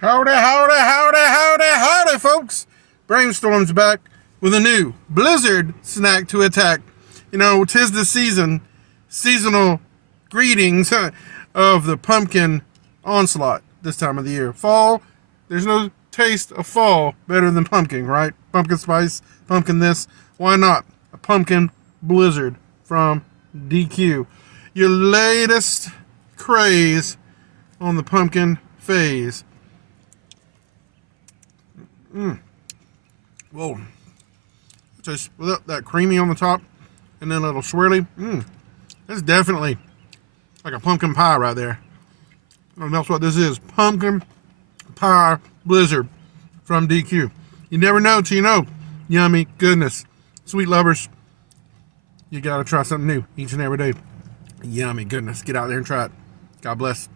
Howdy, howdy, howdy, howdy, howdy, folks. Brainstorm's back with a new blizzard snack to attack. You know, 'tis the seasonal greetings of the pumpkin onslaught this time of the year. Fall, there's no taste of fall better than pumpkin, right? Pumpkin spice, pumpkin this. Why not? A pumpkin blizzard from DQ. Your latest craze on the pumpkin phase. Whoa. Just with that creamy on the top and then a little swirly. That's definitely like a pumpkin pie right there. And that's what this is. Pumpkin pie blizzard from DQ. You never know till you know. Yummy goodness. Sweet lovers, you gotta try something new each and every day. Yummy goodness. Get out there and try it. God bless.